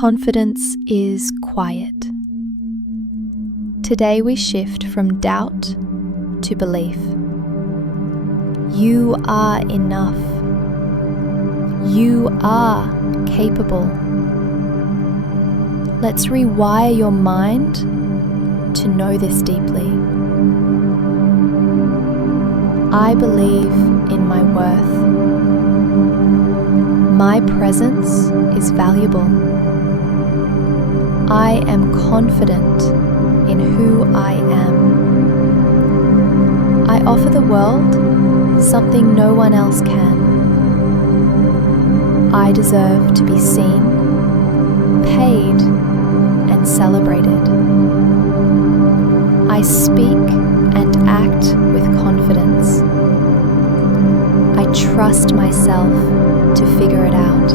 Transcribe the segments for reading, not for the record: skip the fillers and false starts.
Confidence is quiet. Today we shift from doubt to belief. You are enough. You are capable. Let's rewire your mind to know this deeply. I believe in my worth. My presence is valuable. I am confident in who I am. I offer the world something no one else can. I deserve to be seen, paid, and celebrated. I speak and act with confidence. I trust myself to figure it out.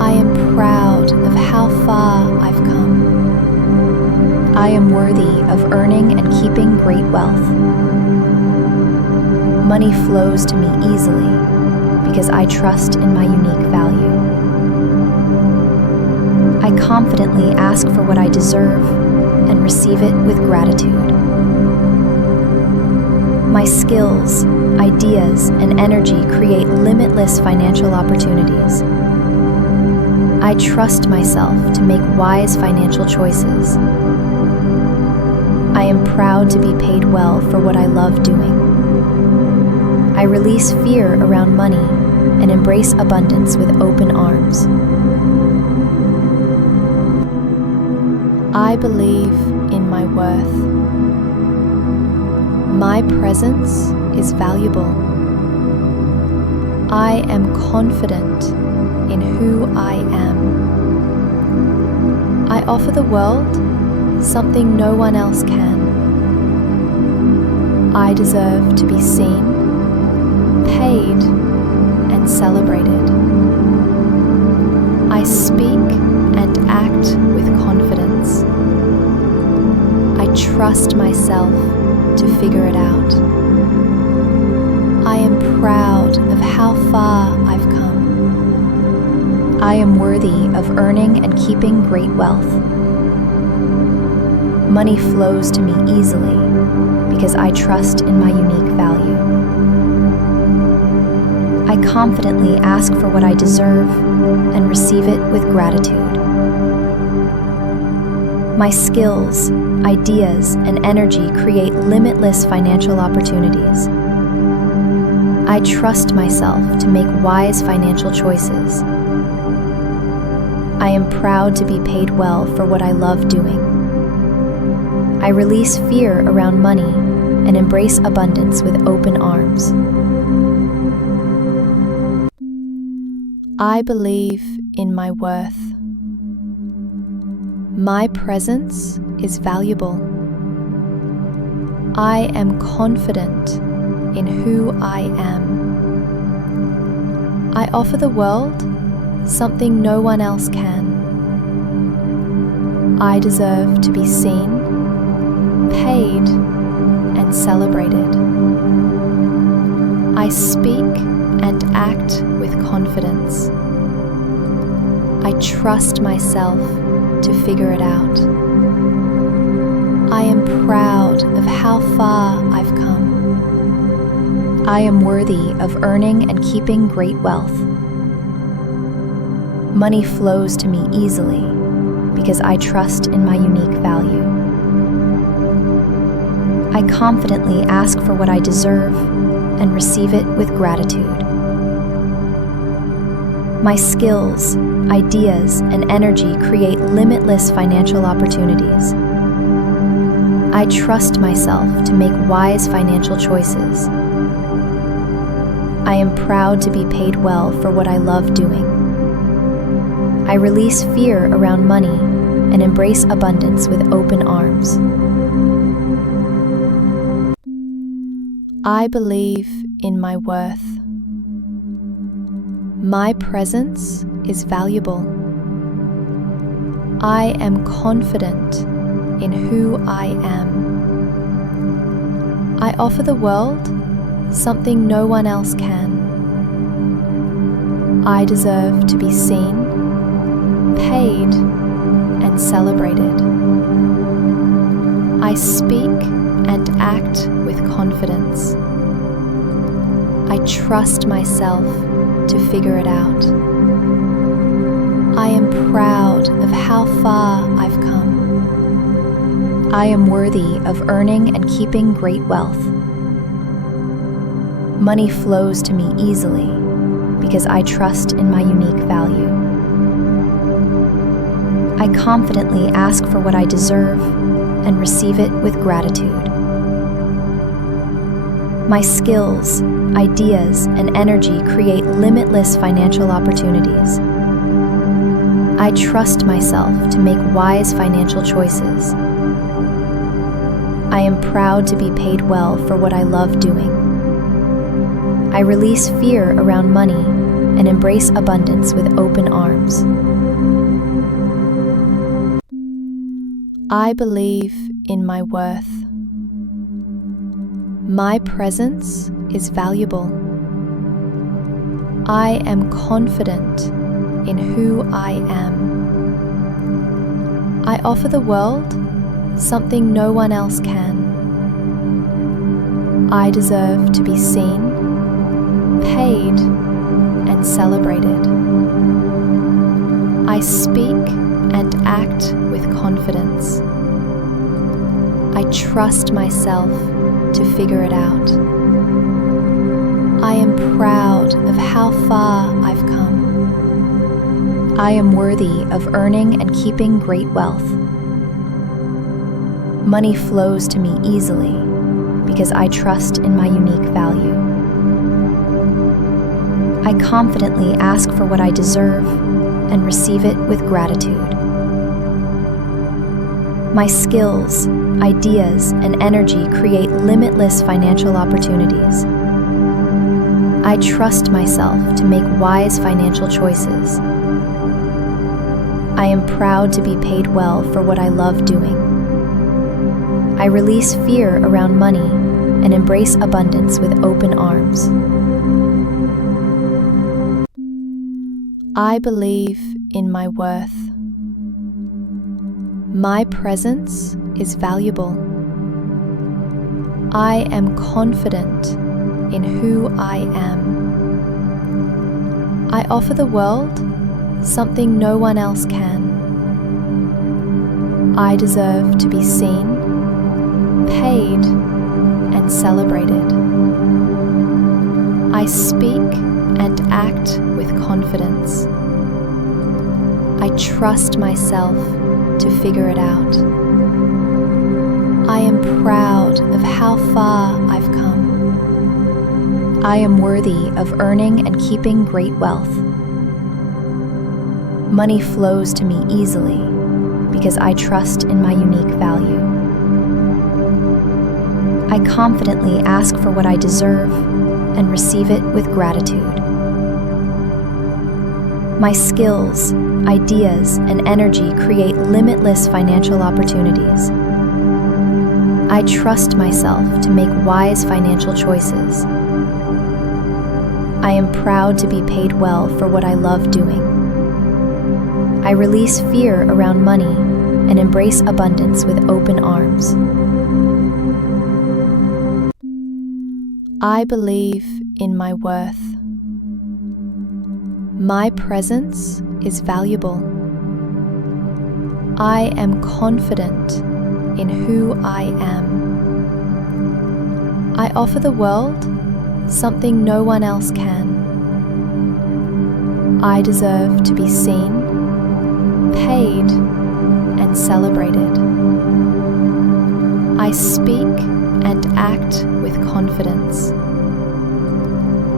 I am proud of how far I've come. I am worthy of earning and keeping great wealth. Money flows to me easily because I trust in my unique value. I confidently ask for what I deserve and receive it with gratitude. My skills, ideas, and energy create limitless financial opportunities. I trust myself to make wise financial choices. I am proud to be paid well for what I love doing. I release fear around money and embrace abundance with open arms. I believe in my worth. My presence is valuable. I am confident in who I am. I offer the world something no one else can. I deserve to be seen, paid, and celebrated. I speak and act with confidence. I trust myself to figure it out. I am proud of how far I've come. I am worthy of earning and keeping great wealth. Money flows to me easily because I trust in my unique value. I confidently ask for what I deserve and receive it with gratitude. My skills, ideas, and energy create limitless financial opportunities. I trust myself to make wise financial choices. I am proud to be paid well for what I love doing. I release fear around money and embrace abundance with open arms. I believe in my worth. My presence is valuable. I am confident in who I am. I offer the world something no one else can. I deserve to be seen, paid, and celebrated. I speak and act with confidence. I trust myself to figure it out. I am proud of how far I've come. I am worthy of earning and keeping great wealth. Money flows to me easily because I trust in my unique value. I confidently ask for what I deserve and receive it with gratitude. My skills, ideas, and energy create limitless financial opportunities. I trust myself to make wise financial choices. I am proud to be paid well for what I love doing. I release fear around money and embrace abundance with open arms. I believe in my worth. My presence is valuable. I am confident in who I am. I offer the world something no one else can. I deserve to be seen, celebrated. I speak and act with confidence. I trust myself to figure it out. I am proud of how far I've come. I am worthy of earning and keeping great wealth. Money flows to me easily because I trust in my unique value. I confidently ask for what I deserve and receive it with gratitude. My skills, ideas, and energy create limitless financial opportunities. I trust myself to make wise financial choices. I am proud to be paid well for what I love doing. I release fear around money and embrace abundance with open arms. I believe in my worth. My presence is valuable. I am confident in who I am. I offer the world something no one else can. I deserve to be seen, paid, and celebrated. I speak and act with confidence. I trust myself to figure it out. I am proud of how far I've come. I am worthy of earning and keeping great wealth. Money flows to me easily because I trust in my unique value. I confidently ask for what I deserve and receive it with gratitude. My skills, ideas, and energy create limitless financial opportunities. I trust myself to make wise financial choices. I am proud to be paid well for what I love doing. I release fear around money and embrace abundance with open arms. I believe in my worth. My presence is valuable. I am confident in who I am. I offer the world something no one else can. I deserve to be seen, paid, and celebrated. I speak and act with confidence. I trust myself to figure it out. I am proud of how far I've come. I am worthy of earning and keeping great wealth. Money flows to me easily because I trust in my unique value. I confidently ask for what I deserve and receive it with gratitude. My skills, ideas, and energy create limitless financial opportunities. I trust myself to make wise financial choices. I am proud to be paid well for what I love doing. I release fear around money and embrace abundance with open arms. I believe in my worth. My presence is valuable. I am confident in who I am. I offer the world something no one else can. I deserve to be seen, paid, and celebrated. I speak and act with confidence.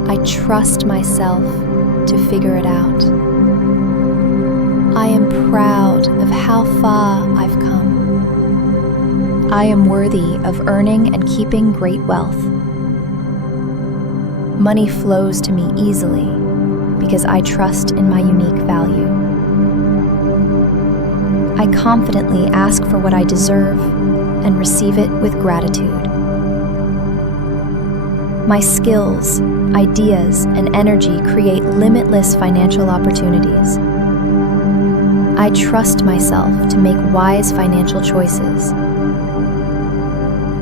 I trust myself to figure it out. I am proud of how far I've come. I am worthy of earning and keeping great wealth. Money flows to me easily because I trust in my unique value. I confidently ask for what I deserve and receive it with gratitude. My skills, ideas, and energy create limitless financial opportunities. I trust myself to make wise financial choices.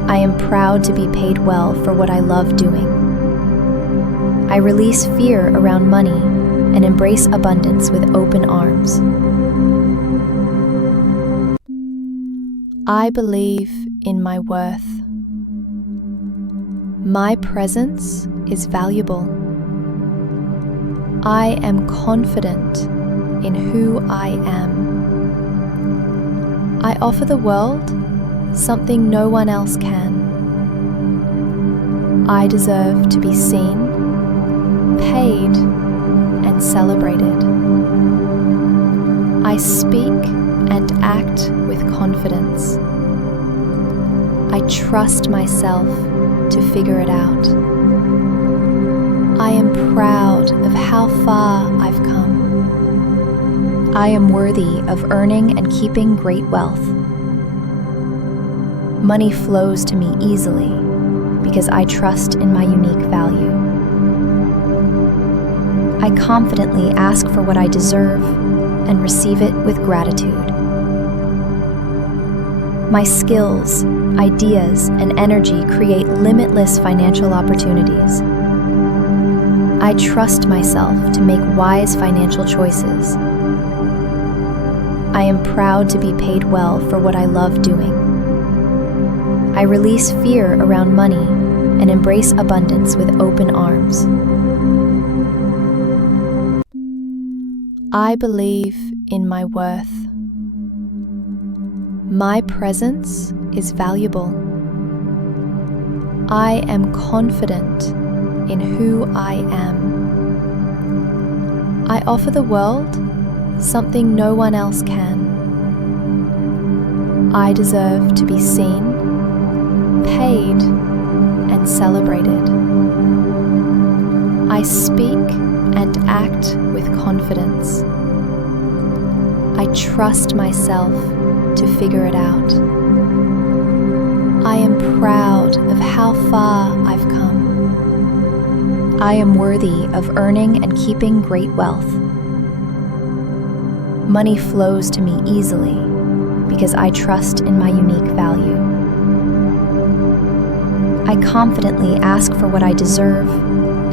I am proud to be paid well for what I love doing. I release fear around money and embrace abundance with open arms. I believe in my worth. My presence is valuable. I am confident in who I am. I offer the world something no one else can. I deserve to be seen, paid, and celebrated. I speak and act with confidence. I trust myself to figure it out. I am proud of how far I've come. I am worthy of earning and keeping great wealth. Money flows to me easily because I trust in my unique value. I confidently ask for what I deserve and receive it with gratitude. My skills, ideas, and energy create limitless financial opportunities. I trust myself to make wise financial choices. I am proud to be paid well for what I love doing. I release fear around money and embrace abundance with open arms. I believe in my worth. My presence is valuable. I am confident in who I am. I offer the world something no one else can. I deserve to be seen, paid, and celebrated. I speak and act with confidence. I trust myself to figure it out. I am proud of how far I've come. I am worthy of earning and keeping great wealth. Money flows to me easily because I trust in my unique value. I confidently ask for what I deserve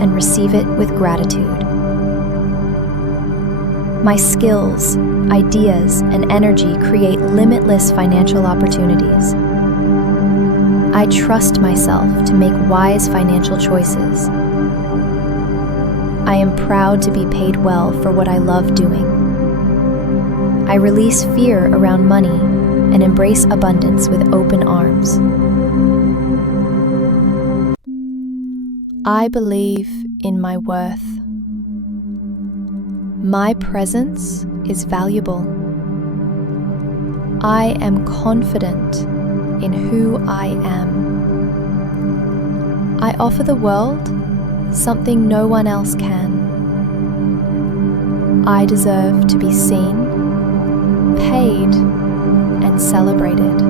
and receive it with gratitude. My skills, ideas, and energy create limitless financial opportunities. I trust myself to make wise financial choices. I am proud to be paid well for what I love doing. I release fear around money and embrace abundance with open arms. I believe in my worth. My presence is valuable. I am confident in who I am. I offer the world something no one else can. I deserve to be seen, paid, and celebrated.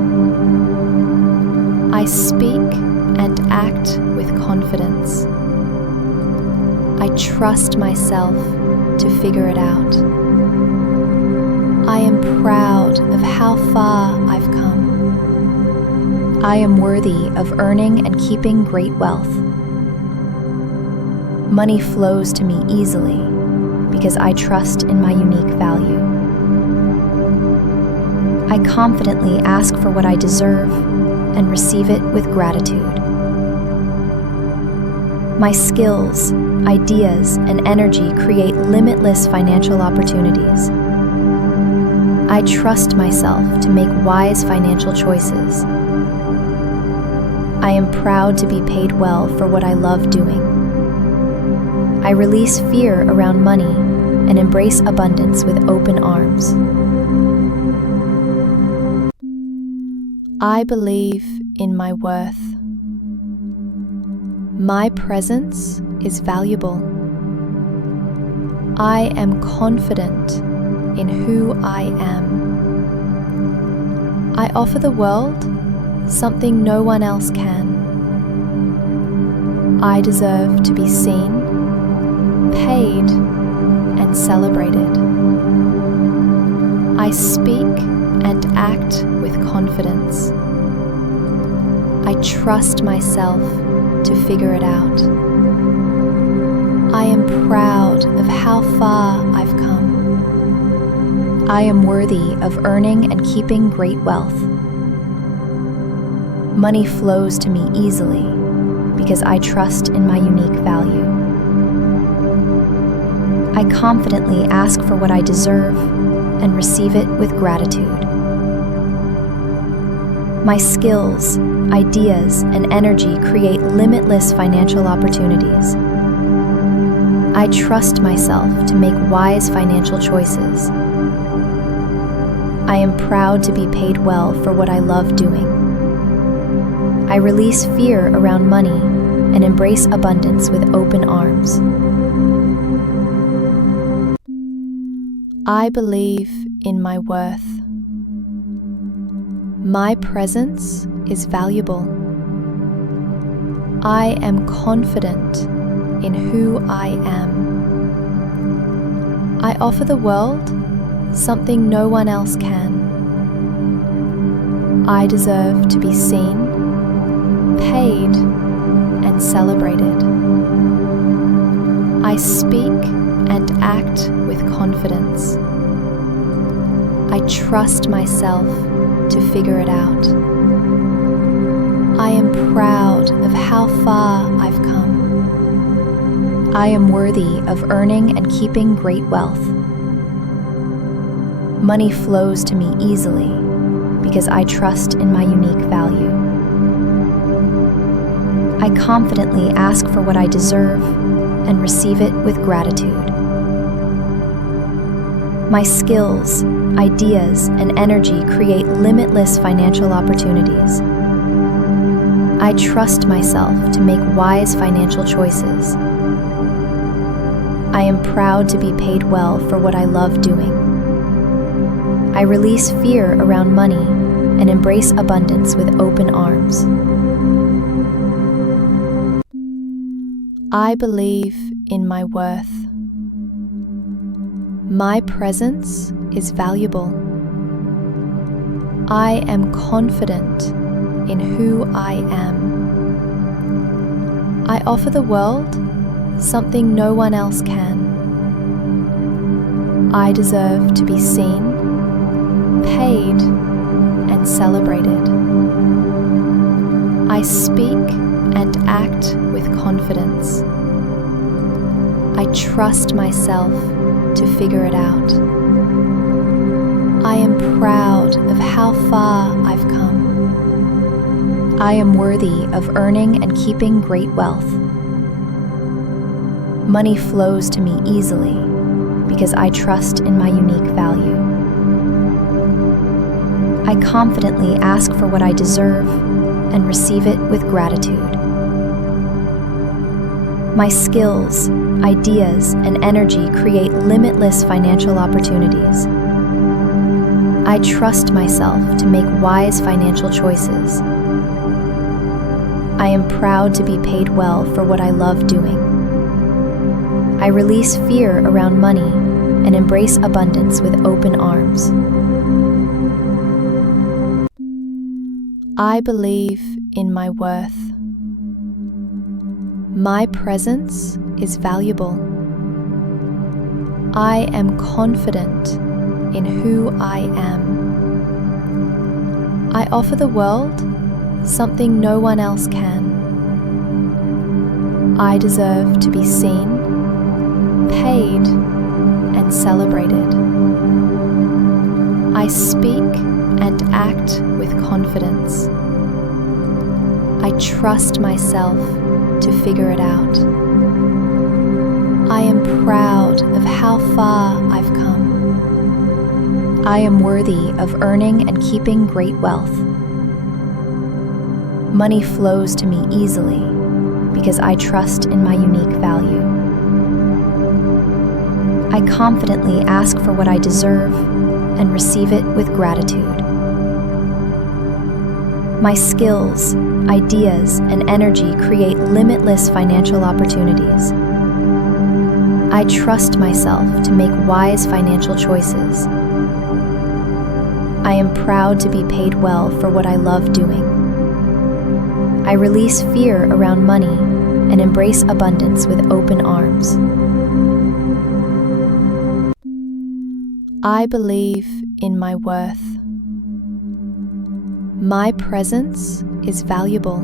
I speak and act with confidence. I trust myself to figure it out. I am proud of how far I've come. I am worthy of earning and keeping great wealth. Money flows to me easily because I trust in my unique value. I confidently ask for what I deserve and receive it with gratitude. My skills, ideas, and energy create limitless financial opportunities. I trust myself to make wise financial choices. I am proud to be paid well for what I love doing. I release fear around money and embrace abundance with open arms. I believe in my worth. My presence is valuable. I am confident in who I am. I offer the world something no one else can. I deserve to be seen, paid, and celebrated. I I speak and act with confidence. I trust myself to figure it out. I am proud of how far I've come. I am worthy of earning and keeping great wealth. Money flows to me easily because I trust in my unique value. I confidently ask for what I deserve and receive it with gratitude. My skills, ideas, and energy create limitless financial opportunities. I trust myself to make wise financial choices. I am proud to be paid well for what I love doing. I release fear around money and embrace abundance with open arms. I believe in my worth. My presence is valuable. I am confident in who I am. I offer the world something no one else can. I deserve to be seen, paid, and celebrated. I speak and act with confidence. I trust myself to figure it out. I am proud of how far I've come. I am worthy of earning and keeping great wealth. Money flows to me easily because I trust in my unique value. I confidently ask for what I deserve and receive it with gratitude. My skills, ideas, and energy create limitless financial opportunities. I trust myself to make wise financial choices. I am proud to be paid well for what I love doing. I release fear around money and embrace abundance with open arms. I believe in my worth. My presence is valuable. I am confident in who I am. I offer the world something no one else can. I deserve to be seen, paid, and celebrated. I speak and act with confidence. I trust myself to figure it out. I am proud of how far I've come. I am worthy of earning and keeping great wealth. Money flows to me easily because I trust in my unique value. I confidently ask for what I deserve and receive it with gratitude. My skills, ideas, and energy create limitless financial opportunities. I trust myself to make wise financial choices. I am proud to be paid well for what I love doing. I release fear around money and embrace abundance with open arms. I believe in my worth. My presence is valuable. I am confident in who I am. I offer the world something no one else can. I deserve to be seen, paid, and celebrated. I speak and act with confidence. I trust myself to figure it out. I am proud of how far I've come. I am worthy of earning and keeping great wealth. Money flows to me easily because I trust in my unique value. I confidently ask for what I deserve and receive it with gratitude. My skills, ideas, and energy create limitless financial opportunities. I trust myself to make wise financial choices. I am proud to be paid well for what I love doing. I release fear around money and embrace abundance with open arms. I believe in my worth. My presence is valuable.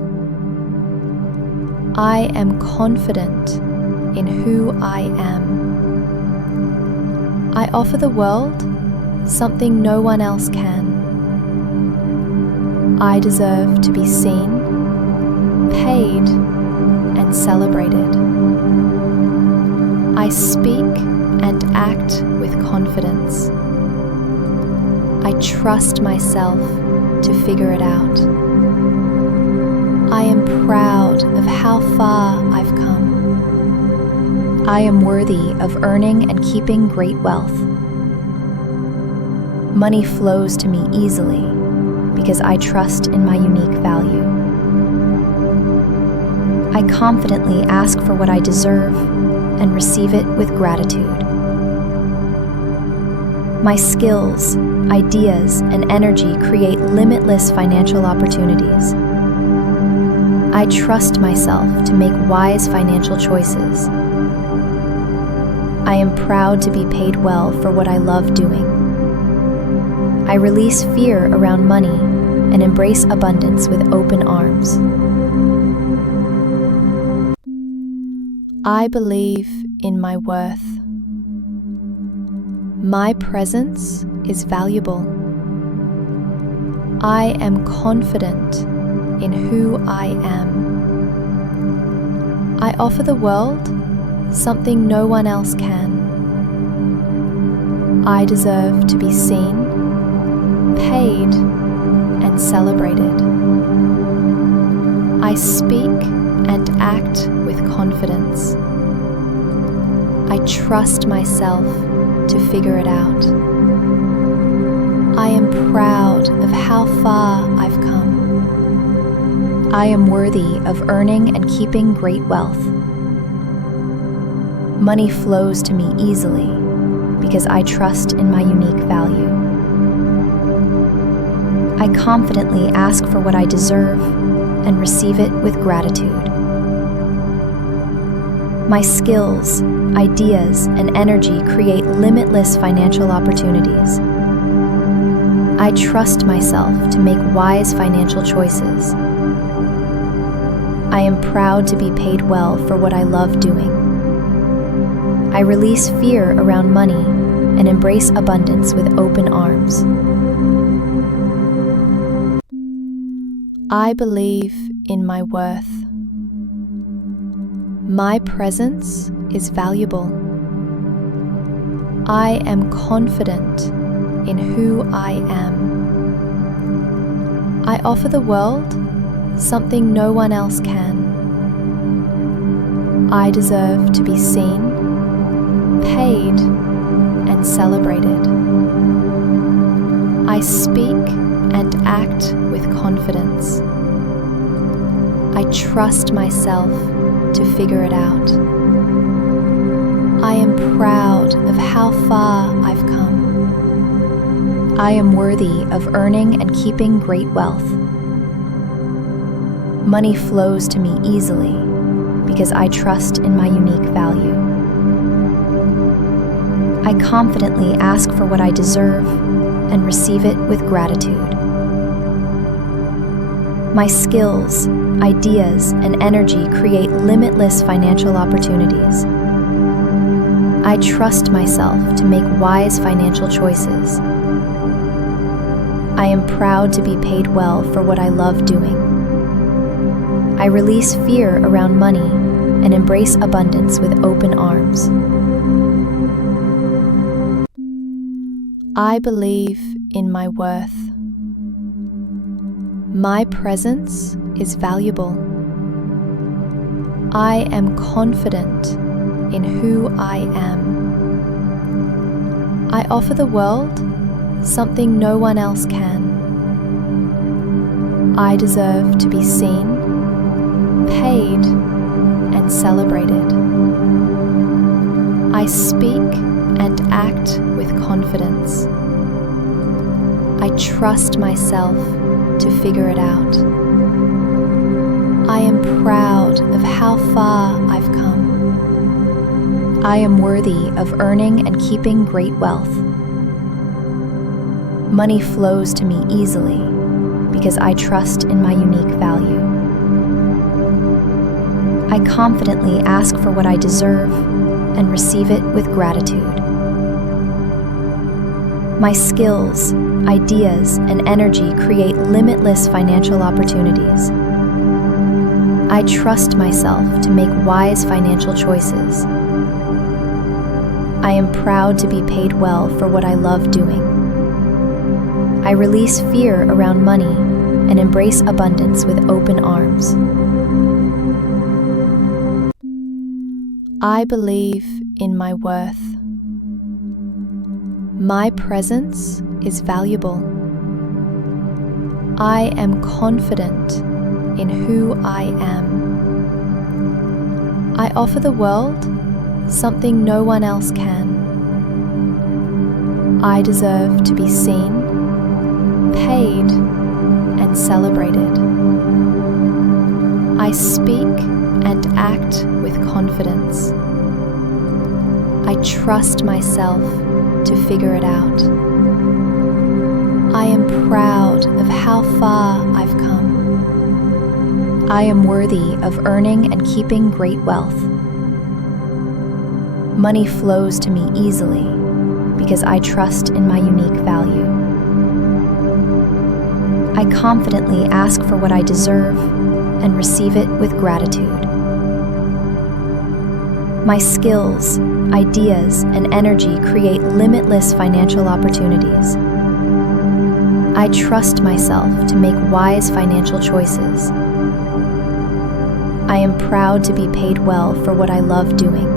I am confident in who I am. I offer the world something no one else can. I deserve to be seen, paid, and celebrated. I speak and act with confidence. I trust myself to figure it out. I am proud of how far I've come. I am worthy of earning and keeping great wealth. Money flows to me easily because I trust in my unique value. I confidently ask for what I deserve and receive it with gratitude. My skills, ideas, and energy create limitless financial opportunities. I trust myself to make wise financial choices. I am proud to be paid well for what I love doing. I release fear around money and embrace abundance with open arms. I believe in my worth. My presence is valuable. I am confident in who I am. I offer the world something no one else can. I deserve to be seen, paid, and celebrated. I speak and act with confidence. I trust myself to figure it out. I am proud of how far I've come. I am worthy of earning and keeping great wealth. Money flows to me easily because I trust in my unique value. I confidently ask for what I deserve and receive it with gratitude. My skills, ideas, and energy create limitless financial opportunities. I trust myself to make wise financial choices. I am proud to be paid well for what I love doing. I release fear around money and embrace abundance with open arms. I believe in my worth. My presence is valuable. I am confident in who I am. I offer the world something no one else can. I deserve to be seen, paid, and celebrated. I speak and act with confidence. I trust myself to figure it out. I am proud of how far I've come. I am worthy of earning and keeping great wealth. Money flows to me easily because I trust in my unique value. I confidently ask for what I deserve and receive it with gratitude. My skills, ideas, and energy create limitless financial opportunities. I trust myself to make wise financial choices. I am proud to be paid well for what I love doing. I release fear around money and embrace abundance with open arms. I believe in my worth. My presence is valuable. I am confident in who I am. I offer the world something no one else can. I deserve to be seen, paid, and celebrated. I speak and act with confidence. I trust myself to figure it out. I am proud of how far I've come. I am worthy of earning and keeping great wealth. Money flows to me easily because I trust in my unique value. I confidently ask for what I deserve and receive it with gratitude. My skills, ideas, and energy create limitless financial opportunities. I trust myself to make wise financial choices. I am proud to be paid well for what I love doing. I release fear around money and embrace abundance with open arms. I believe in my worth. My presence is valuable. I am confident in who I am. I offer the world something no one else can. I deserve to be seen, paid, and celebrated. I speak and act with confidence. I trust myself to figure it out. I am proud of how far I've come. I am worthy of earning and keeping great wealth. Money flows to me easily because I trust in my unique value. I confidently ask for what I deserve and receive it with gratitude. My skills, ideas, and energy create limitless financial opportunities. I trust myself to make wise financial choices. I am proud to be paid well for what I love doing.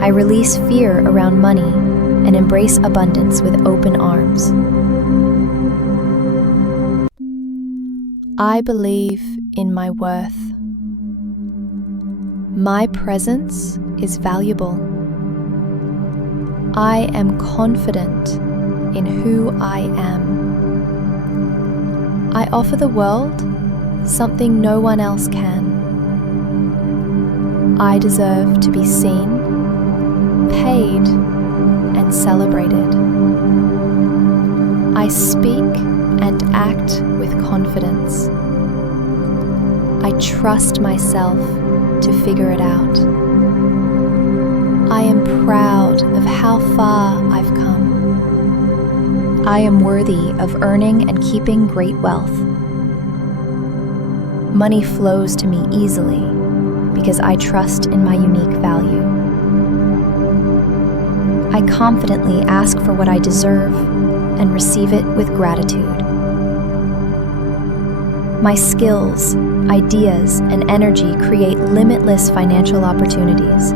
I release fear around money and embrace abundance with open arms. I believe in my worth. My presence is valuable. I am confident in who I am. I offer the world something no one else can. I deserve to be seen, paid, and celebrated. I speak and act with confidence. I trust myself to figure it out. I am proud of how far I've come. I am worthy of earning and keeping great wealth. Money flows to me easily because I trust in my unique value. I confidently ask for what I deserve and receive it with gratitude. My skills, ideas, and energy create limitless financial opportunities.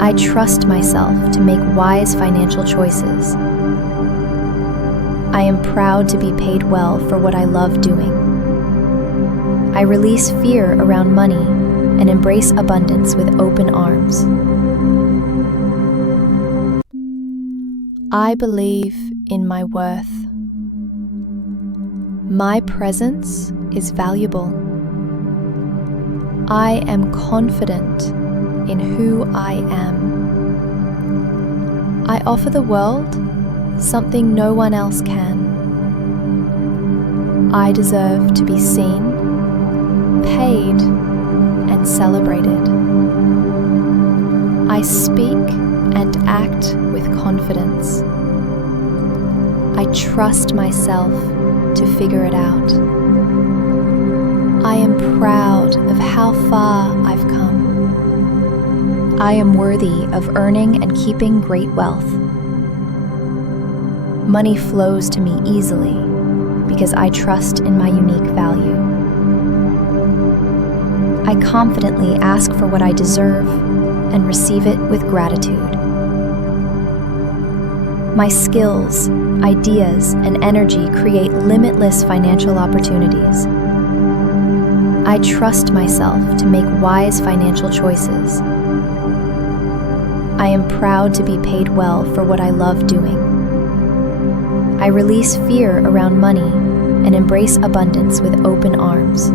I trust myself to make wise financial choices. I am proud to be paid well for what I love doing. I release fear around money and embrace abundance with open arms. I believe in my worth. My presence is valuable. I am confident in who I am. I offer the world something no one else can. I deserve to be seen, paid, and celebrated. I speak and act with confidence. I trust myself to figure it out. I am proud of how far I've come. I am worthy of earning and keeping great wealth. Money flows to me easily because I trust in my unique value. I confidently ask for what I deserve and receive it with gratitude. My skills, ideas, and energy create limitless financial opportunities. I trust myself to make wise financial choices. I am proud to be paid well for what I love doing. I release fear around money and embrace abundance with open arms.